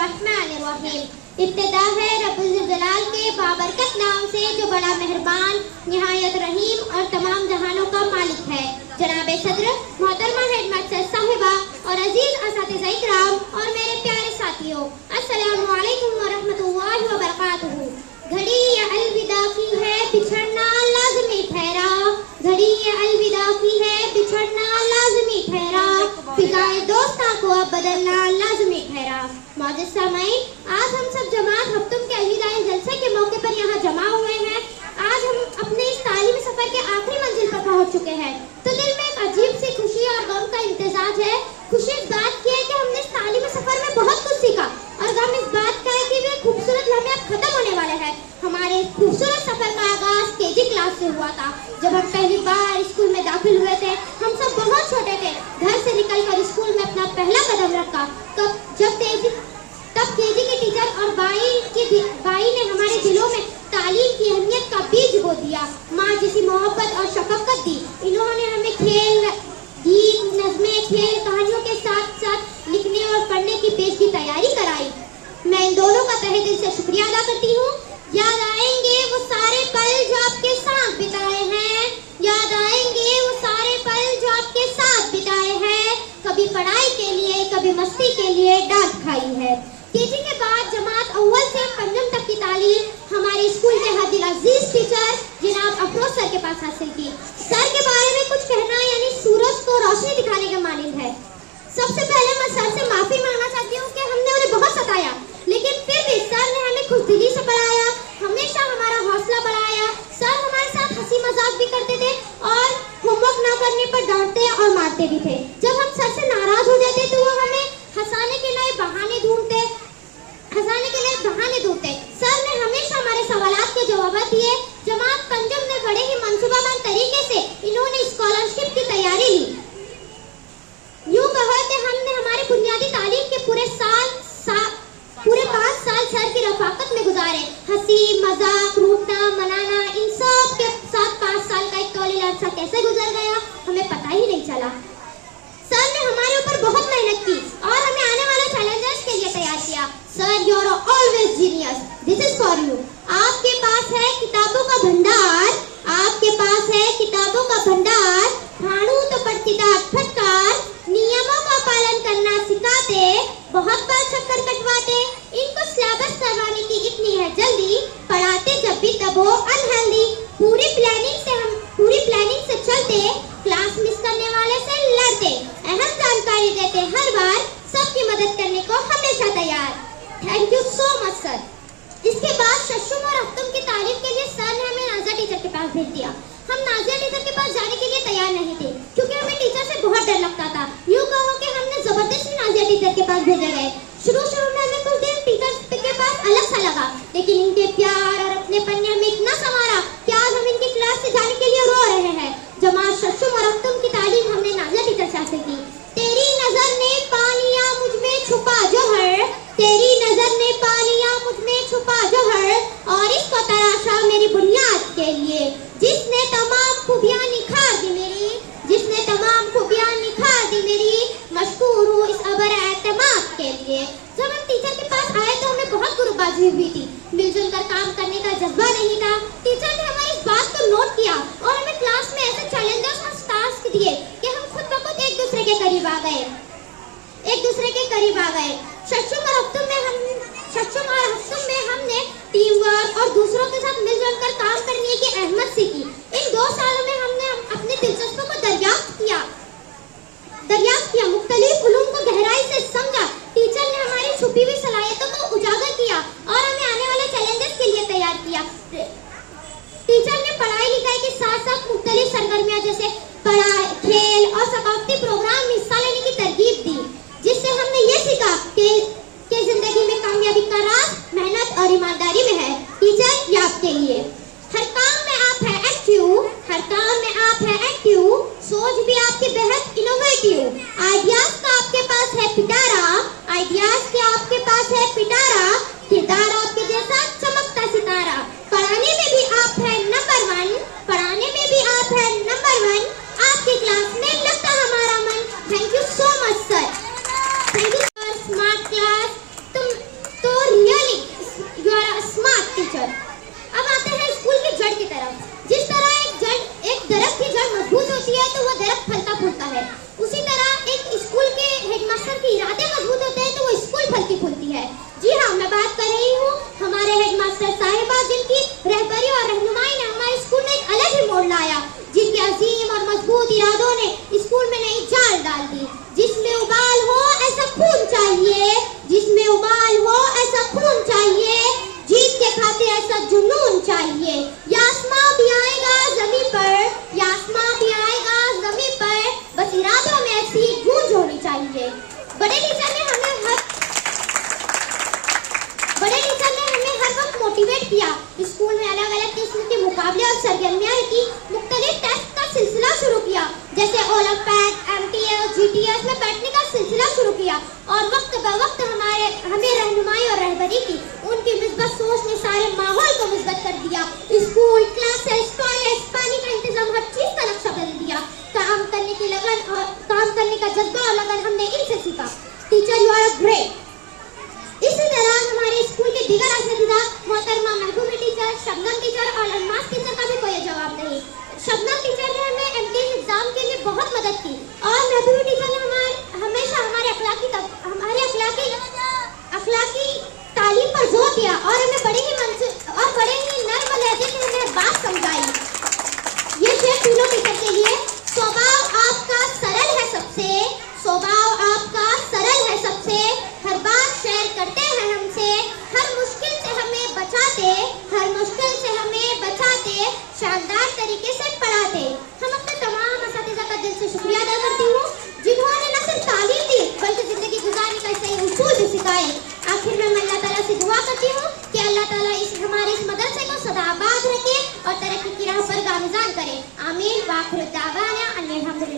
बिस्मिल्लाहिर्रहमानिर्रहीम। इब्तिदा है रब्बुल जलाल के बाबरकत नाम से जो बड़ा मेहरबान, निहायत रहीम और तमाम जहानों का मालिक है। जनाब सदर, मोहतरमा हेडमास्टर साहिबा और अजीज असातिज़ा इकराम और मेरे प्यारे साथियों, अस्सलामु अलैकुम व रहमतुल्लाहि व बरकातुहू। घड़ी ये अलविदा की है, बिछड़ना लाज़मी ठहरा। घड़ी ये अलविदा की है, बिछड़ना लाज़मी ठहरा। फिजाए दोस्तां को अब बदलना लाज़मी ठहरा। मौजूद सामाईन, आज हम सब जमात हफ्तुम के अलविदाई जलसे के मौके पर यहाँ जमा हुए हैं। आज हम अपने इस तालीमी सफर के आखिरी मंजिल पर पहुँच चुके हैं, तो दिल में एक अजीब सी खुशी और गम का इम्तिजाज है। खुशी इस बात की है कि हमने इस तालीमी सफर में बहुत कुछ सीखा, और गम इस बात का है कि वे खूबसूरत लम्हे अब खत्म होने वाले हैं। हमारे खूबसूरत सफर का आगाज केजी क्लास से हुआ था। जब हम पहली बार स्कूल में दाखिल हुए थे, हम सब बहुत छोटे थे। घर से निकलकर स्कूल में अपना पहला कदम रखा। तब केजी के टीचर और बाई ने हमारे दिलों में तालीम की अहमियत का बीज बो दिया। माँ जैसी मोहब्बत और शफकत दी। इन्होंने हमें खेल, गीत, नज़्में, खेल, कहानियों के साथ साथ लिखने और पढ़ने की पेश की तैयारी कराई। मैं इन दोनों का तहे दिल से शुक्रिया अदा करती हूँ। याद आएंगे वो सारे पल जो आपके साथ बिताए हैं। याद आएंगे वो सारे पल जो आपके साथ बिताए हैं। कभी पढ़ाई के लिए, कभी मस्ती के लिए डांट खाई है। केजी के बाद जमात अव्वल से पंजम तक की तालीम हमारे स्कूल के हाजिर अजीज टीचर जनाब अफरोज सर के पास हासिल की। सर के बारे में कुछ कहना यानी सूरज को रोशनी दिखाने के मानिंद है। सबसे पहले मैं सर से माफी मांगना चाहती हूँ कि हमने उन्हें बहुत सताया, लेकिन फिर भी सर ने हमें खुशदिली से पढ़ाया, हमेशा हमारा हौसला बढ़ाया। सर हमारे साथ हंसी मजाक भी करते थे और होमवर्क ना करने पर डांटते और मारते भी थे। जब हम सर से नाराज हो जाते तो वो हमें हंसाने के नए बहाने ढूंढते। सर ने हमेशा हमारे सवालात के जवाब दिए। जमात पंजम में बड़े ही मंसूबाबंद तरीके से इन्होंने स्कॉलरशिप की तैयारी ली। यूं कहो कि हमने हमारे बुनियादी तालीम के पूरे 5 साल सर की रफाकत में गुजारे। हंसी मजाक, रूठना मनाना, इन सब के साथ 5 साल का एक तौलील अरसा कैसे गुजर गया हमें पता ही नहीं चला। सर ने हमारे ऊपर बहुत मेहनत की और हमें आने वाले चैलेंजेस के लिए तैयार किया। Sir, you are always genius, this is for you. आपके पास है किताबों का भंडार, आपके पास है किताबों का भंडार। भाणु तो पढ़ती डांट फटकार, नियमों का पालन करना सिखाते, बहुत बार चक्कर कटवाते। इनको सिलेबस करवाने की इतनी है जल्दी, पढ़ाते जब भी तब वो अनहेल्दी। पूरी प्लानिंग से चलते, क्लास मिस करने वाले से लड़ते, अहम जानकारी देते हर बार, सबकी मदद करने को हमेशा तैयार। Thank you so much sir. इसके बाद शशुम और हफ्तुम की तारीफ के लिए सर ने हमें नाज़िया टीचर के पास भेज दिया। हम नाज़िया टीचर के पास जाने के लिए तैयार नहीं थे, क्योंकि हमें टीचर से बहुत डर लगता था। यूँ कहो कि हमने जबरदस्ती नाज़िया टीचर के पास भेजे गए। शुरू में हमें कुछ देर टीचर के पास अलग सा लगा, लेकिन इनके प्यार और अपनेपन ने हमें इतना संवारा कि आज हम इनकी क्लास से जाने के लिए रो रहे हैं। जमात शशुम और हफ्तुम की तालीम हमने नाज़िया टीचर से हासिल की। तेरी नजर ने पा लिया मुझ में छुपा जोहर, तेरी नजर ने पा लिया मुझ में छुपा जोहर, और इसको तराशा मेरी बुनियाद के लिए, जिसने तमाम खूबियां निखार दी मेरी, जिसने तमाम खूबियां निखार दी मेरी, मशकूर हूँ इस अबर एतमाद के लिए। जब हम टीचर के पास आए तो हमें बहुत गुरुबाजी हुई थी। मिलजुल कर काम करने का जज्बा नहीं था। टीचर ने हमारी इस बात को नोट किया और हमें क्लास में ऐसे चैलेंजेस और टास्क दिए कि हम खुद ब खुद एक दूसरे के करीब आ गए। शशुम और हफ्तुम में हमने टीम वर्क और दूसरों के साथ मिलजुल कर काम करने की अहमियत सीखी। इन 2 सालों में हमने अपनी दिलचस्पों को दरियाफ्त किया, मुख्तलिफ उलूम को गहराई से समझा। टीचर ने हमारी छुपी हुई सलाहियतों को उजागर किया और हमें आने वाले चैलेंजेस के लिए तैयार किया। टीचर ने पढ़ाई लिखाई के साथ साथ मुख्तलिफ सरगर्मियां जैसे पढ़ाई, खेल और सकाफती प्रोग्राम में हिस्सा लेने की तरगीब दी, जिससे हमने ये सीखा कि जिंदगी में कामयाबी का राज मेहनत और ईमानदारी में है। टीचर, ये आपके लिए। हर काम में आप है एक्टिव, सोच भी आपकी बेहद इनोवेटिव, आइडियाज का आपके पास है पिटारा, किया। स्कूल में अलग अलग किस्म के मुकाबले और सरगर्मियां की, मुख्तलिफ टेस्ट का सिलसिला शुरू किया, जैसे ओलंपियाड, MTS, GTS में बैठने का सिलसिला शुरू किया और वक्त ब वक्त हमें रहनुमाई और रहबरी की। उनकी मिस्बत सोच ने सारे माहौल को मिस्बत कर दिया। स्कूल, क्लासेस, टॉयलेट, पानी का इंतजाम, हर चीज का नक्शा बदल दिया। काम करने की लगन और काम करने का जज्बा और लगन हमने इनसे सीखा। Teacher, you are great. इसी दौरान हमारे स्कूल के दीगर असतिज़ा मोहतरमा महबूबी टीचर, शबनम टीचर और अल्मास टीचर का भी कोई जवाब नहीं। शबनम टीचर ने हमें MTS एग्जाम के लिए बहुत मदद की और महबूबी टीचर ने हमेशा हमारे अखलाकी तालीम पर जोर दिया और हमें बड़े ही नर्म लहजे से हमें बात समझाई। ये शेर तीनों टीचर के लिए। स्वभाव आपका सरल है सबसे, हर बात शेयर करते हैं हमसे, हर मुश्किल से हमें बचाते, शानदार तरीके से पढ़ाते। हम अपने तमाम असतिज़ा का दिल से शुक्रिया अदा करती हूँ, जिन्होंने न सिर्फ तालीम दी बल्कि जिंदगी गुजारने का सही उसूल भी सिखाए। आखिर में मैं अल्लाह ताला से दुआ करती हूँ कि अल्लाह ताला हमारे इस मदरसे को सदा आबाद रखे और तरक्की की राह पर गामज़ान करे। आमीन। वाखिर दावाना अनिल हम्दुलिल्लाह।